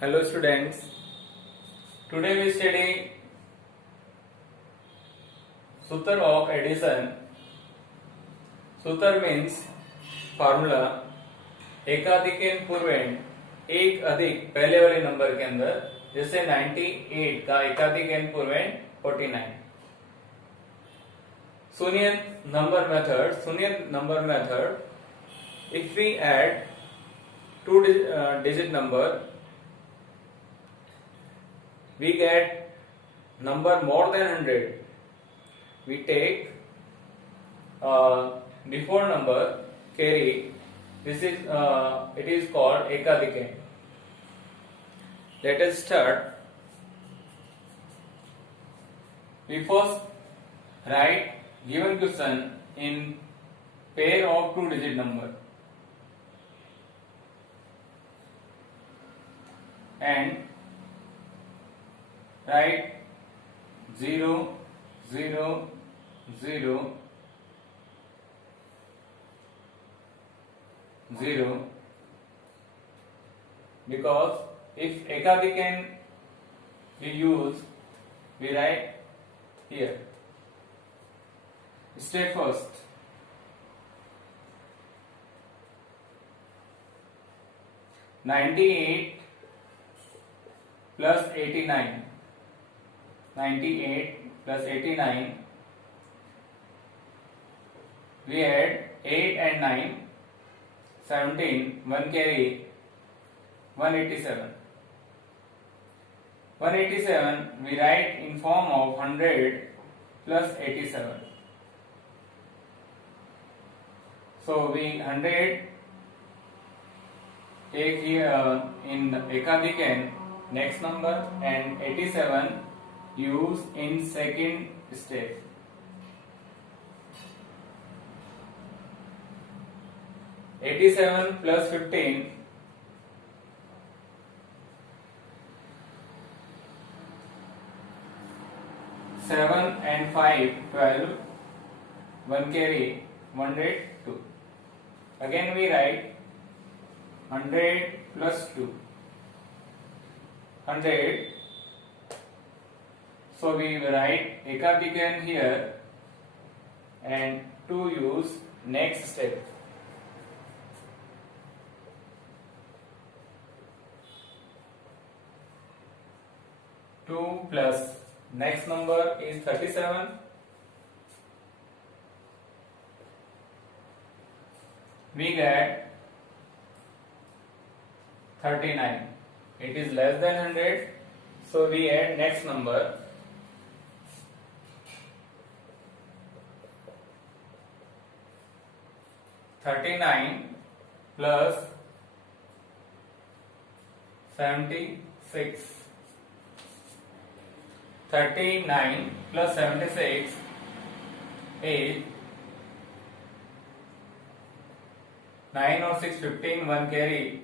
Hello students, today we study Sutar of addition. Sutar means formula. एकाधिकेन पूर्वेंट एक अधिक पहले वाले नंबर के अंदर, जैसे 98 का एकाधिकेन पूर्वेंट 49. Shunyan number method. If we add two digit number, we get number more than 100. We take before number carry. This is it is called ekadike. Let us start. We first write given question in pair of two digit number and write 0 0 0 0, because if ekadiken we use, we write here. Step first. '98 plus 89. 98 plus 89. We add 8 and 9. 17, 1 carry, 187. 187 we write in form of 100 plus 87. So we 100 take here in ekadiken next number and 87 use in second step. '87 plus 15, 7 and 5, 12, 1 carry, 102. Again we write 100 plus 2, 100. So we write ekadiken here and 2 use next step. 2 plus next number is 37. We get 39. It is less than 100, so we add next number. '39 plus 76. 39 plus 76 is 9 or 6, 15, 1 carry,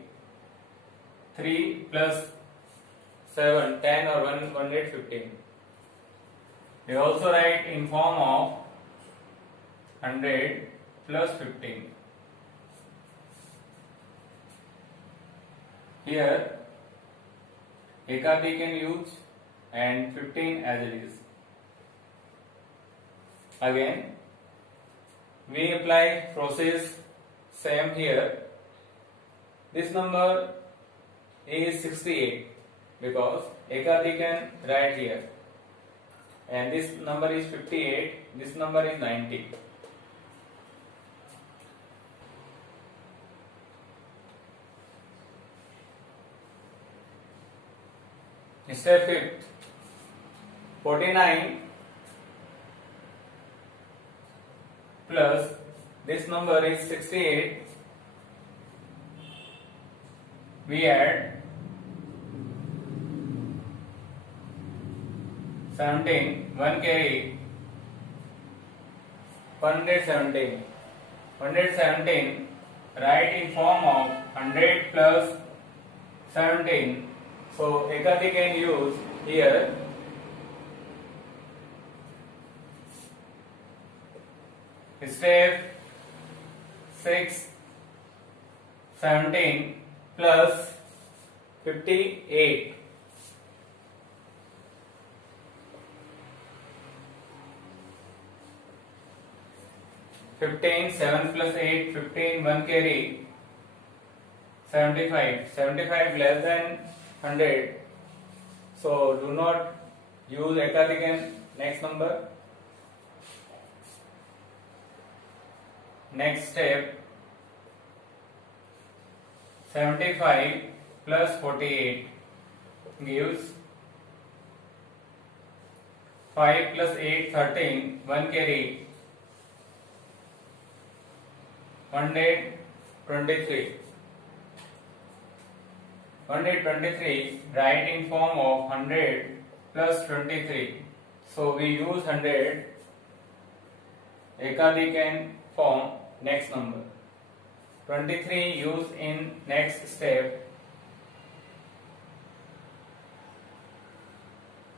3 plus 7, 10 or 115. We also write in form of 100 plus 15. Here ekadiken use and 15 as it is. Again we apply process same here. This number is 68 because ekadiken right here, and this number is 58, this number is 90. Step 5th. 49 plus this number is 68. We add 17, 1 carry, 117. 117 write in form of 100 plus 17. So ekadiken use here. Step 6, 17 plus 58. 15, 7 plus 8, 15, 1 carry, 75. 75 less than 100. So do not use ekadeken. Next number. Next step. 75 plus 48 gives 5 plus 8, 13, 1 carry, 123. 123 write in form of 100 plus 23. So we use 100 ekadeken form. Next number. 23 use in next step.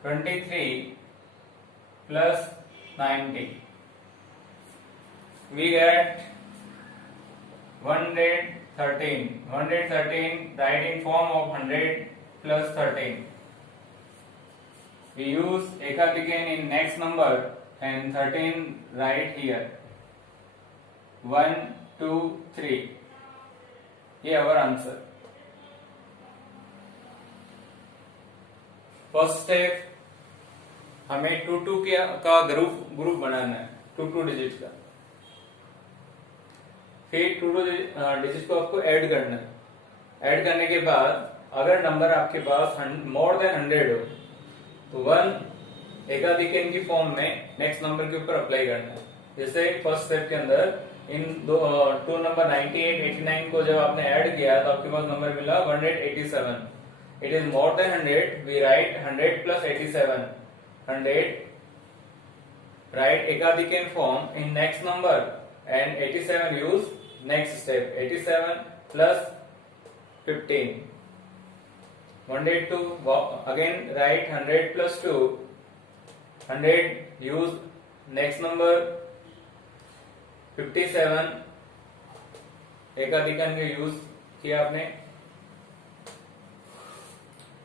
23 plus 90. We get 113. 113 write in form of 100 plus 13. We use ekadeken in next number and 13 right here. 1, 2, 3. ये our answer. First step हमें 2 का group बनाना है, 2 digit का. फिर 2 digit को आपको add करना है. ऐड करने के बाद अगर नंबर आपके पास मोर देन 100 हो तो 1 एकाधिकन की फॉर्म में नेक्स्ट नंबर के ऊपर अप्लाई करना है. जैसे फर्स्ट स्टेप के अंदर इन टू नंबर 98, 89 को जब आपने ऐड किया तो आपके पास नंबर मिला 187. It is more than 100. We write 100 plus 87. 100 write एकाधिकन form in next number and 87 use next step. 87 plus 15. 102 again write 100 plus 2. 100 use next number 57. एकाधिकन के यूज किया आपने.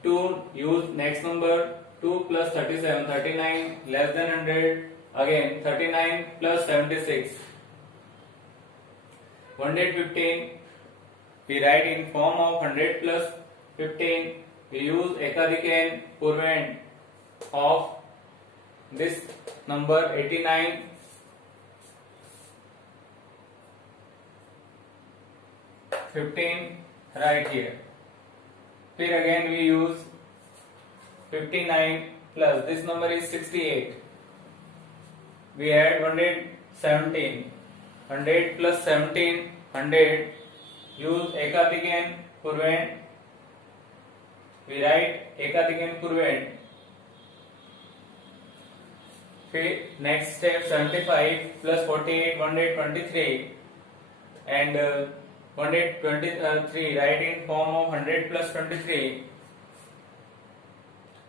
2 use next number. 2 plus 37, 39 less than 100. Again 39 plus 76. 115 we write in form of 100 plus 15. We use ekadeken purvent of this number 89. 15 right here. Then again we use 59 plus this number is 68. We add 117. 100 plus 17, 100. Use ekadeken purvent. We write ekadeken purvent. Next step 75 plus 48, 123 and 123 write in form of 100 plus 23.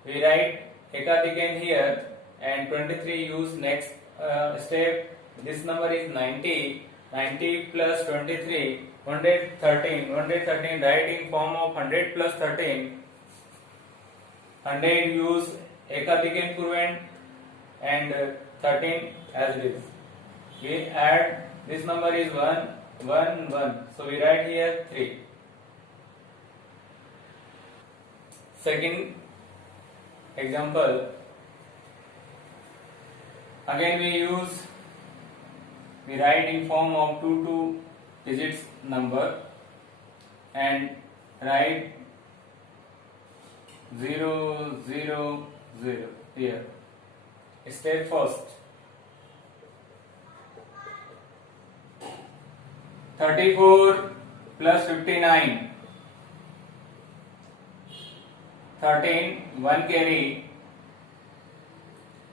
We write ekadeken here and 23 use next step. This number is 90. 90 plus 23, 113. 113 write in form of 100 plus 13. 100 use ekadeken purvent and 13 as it is. We add this number is 1, 1, 1. So we write here 3. Second example. Again we write in form of 2 digits number and write 0, 0, 0 here. Step first. 34 plus 59. 13, 1 carry,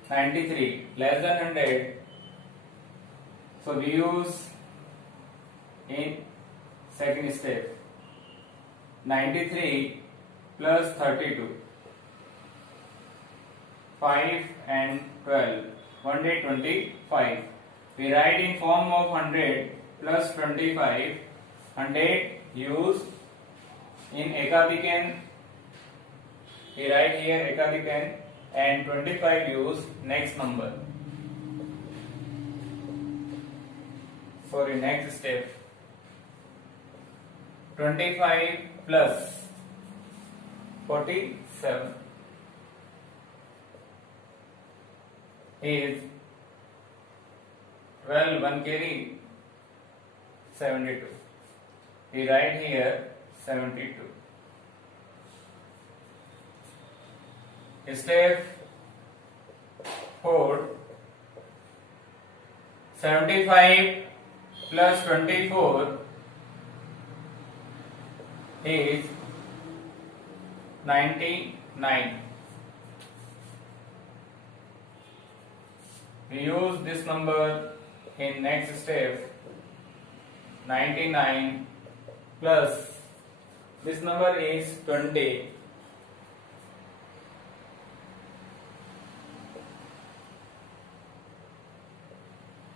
93, less than 100. So we use in second step 93 plus 32, 5 and 12, 125. We write in form of 100 plus 25. 100 use in ekadeken we write here ekadikan and 25 use next number. Sorry, next step. 25 plus 47 is 12, 1 carry 72. We write here 72. Step 4. 75 plus 24 is 99. We use this number in next step. 99 plus this number is 20.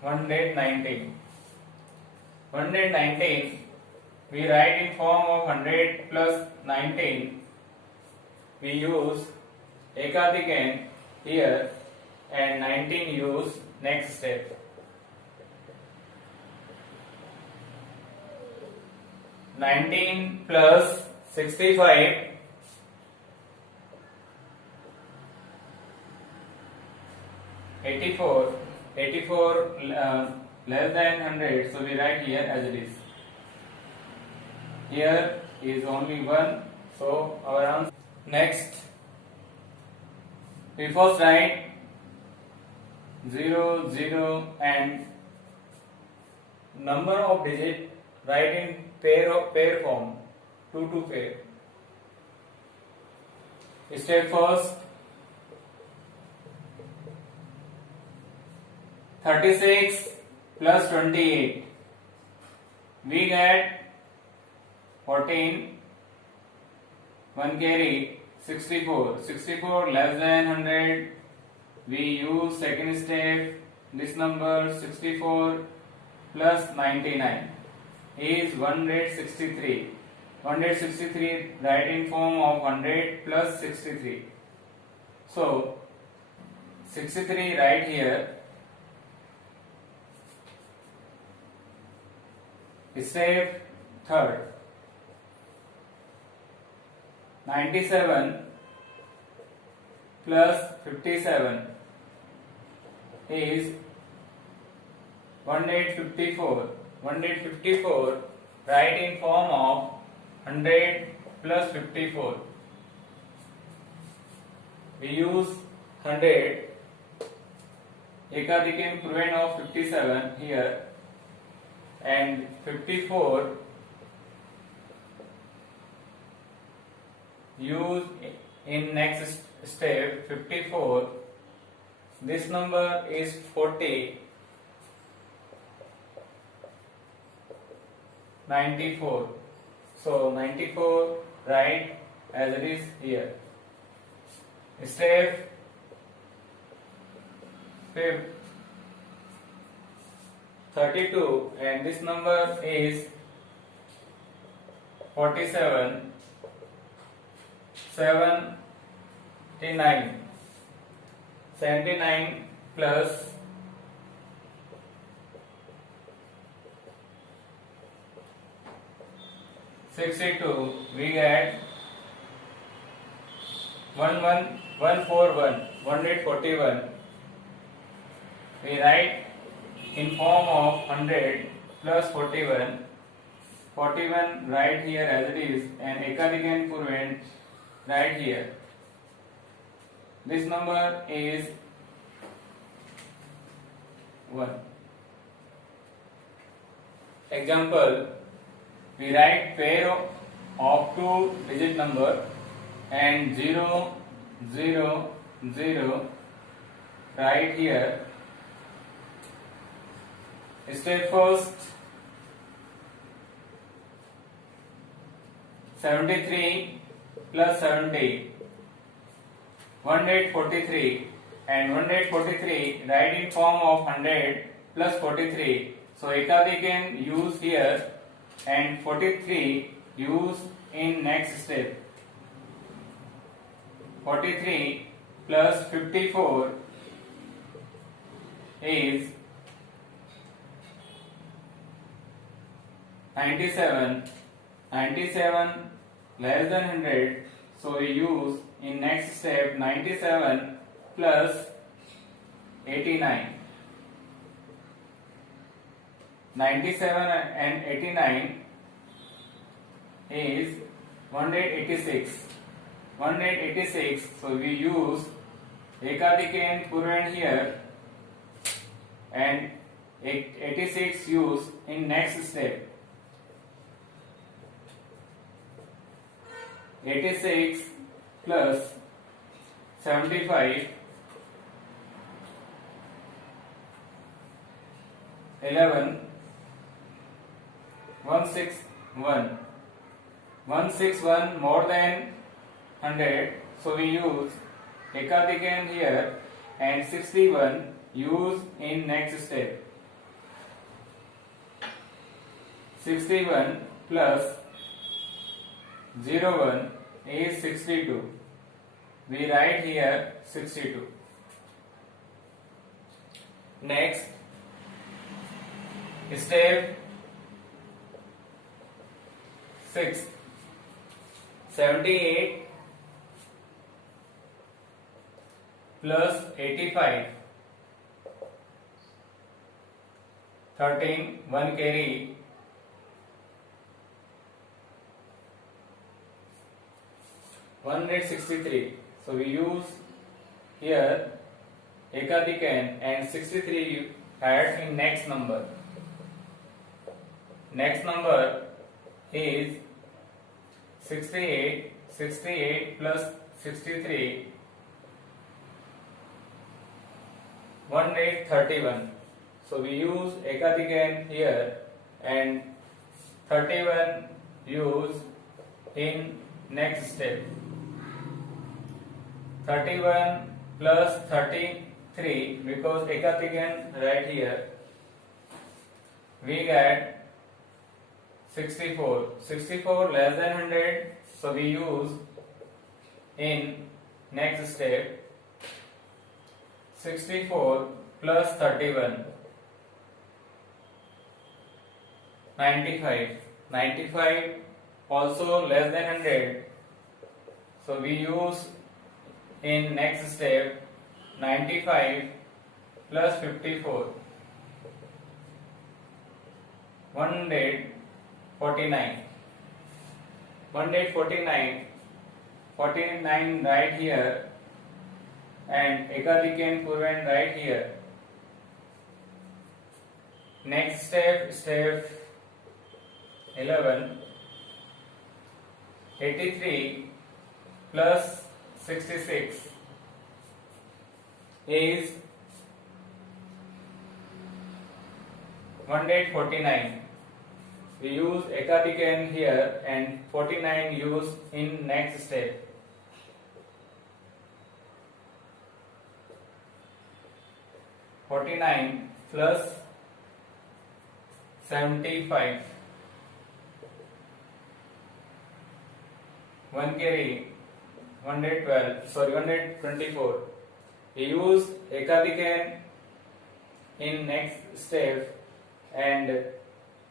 119. 119 we write in form of 100 plus 19. We use ekadikan here and 19 use next step. 19 plus 65 84. 84 less than 100, so we write here as it is. Here is only 1, so our answer. Next, we first write 0, 0 and number of digit write in pair form, 2 to pair. Step first. 36 plus 28. We get 14. 1 carry 64. 64 less than 100. We use second step. This number 64 plus 99 is 163. 163 write in form of 100 plus 63. So 63 right here. Step third. 97 plus 57 is 154. 154 write in form of 100 plus 54. We use 100. Ekadikan proven of 57 here and 54 use in next step. 54, this number is 40. 94, so 94 write as it is here. Step 5, 32 and this number is 47. 79. 79 plus 62 we get 141. 141 we write in form of 100 plus 41. 41 write here as it is and ekadikan proven right here. This number is 1. Example, we write pair of 2 digit number and 0, 0, 0 right here. Step first. 73 plus 70, 143 and 143 write in form of 100 plus 43. So ekadikan use here and 43 use in next step. 43 plus 54 is 97. 97 less than 100, so we use in next step 97 plus 89. 97 and 89 is 186. 186, so we use ekadike and purvand here and 86 use in next step. 86 plus 75 11 161. 161 more than 100, so we use ekadike here and 61 use in next step. 61 plus 01 is 62. We write here 62. Next, step 6. 78 plus 85. 13, 1 carry. 163. So we use here ekadike and 63 add in next number. Next number is 68. 68 plus 63 131. So we use ekadike here and 31 use in next step. 31 plus 33, because ekadike right here, we get 64. 64 less than 100, so we use in next step. 64 plus 31 95. 95 also less than 100, so we use in next step 95 plus 54 149. 149 49 right here and ekadike and purvand right here. Next step, step 11. 83 plus 66 is 149. We use ekadike here and 49 use in next step. 49 plus 75 1 carry 124. We use ekadike in next step and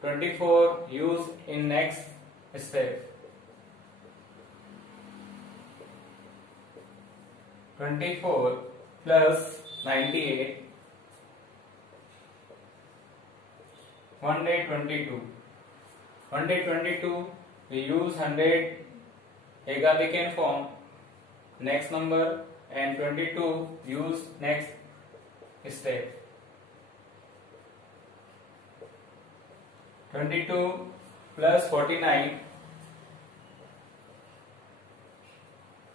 24 use in next step. 24 plus 98 122. 122 we use 100 ekadike form next number and 22 use next step. 22 plus 49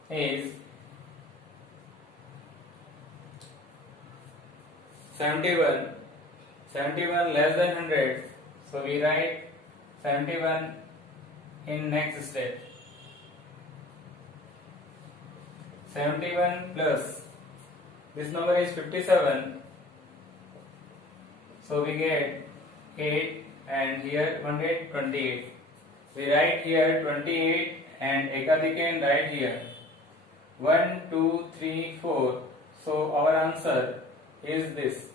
is 71. 71 less than 100, so we write 71 in next step. 71 plus this number is 57, so we get 8 and here 128. We write here 28 and ekadike right here. 1, 2, 3, 4. So our answer is this.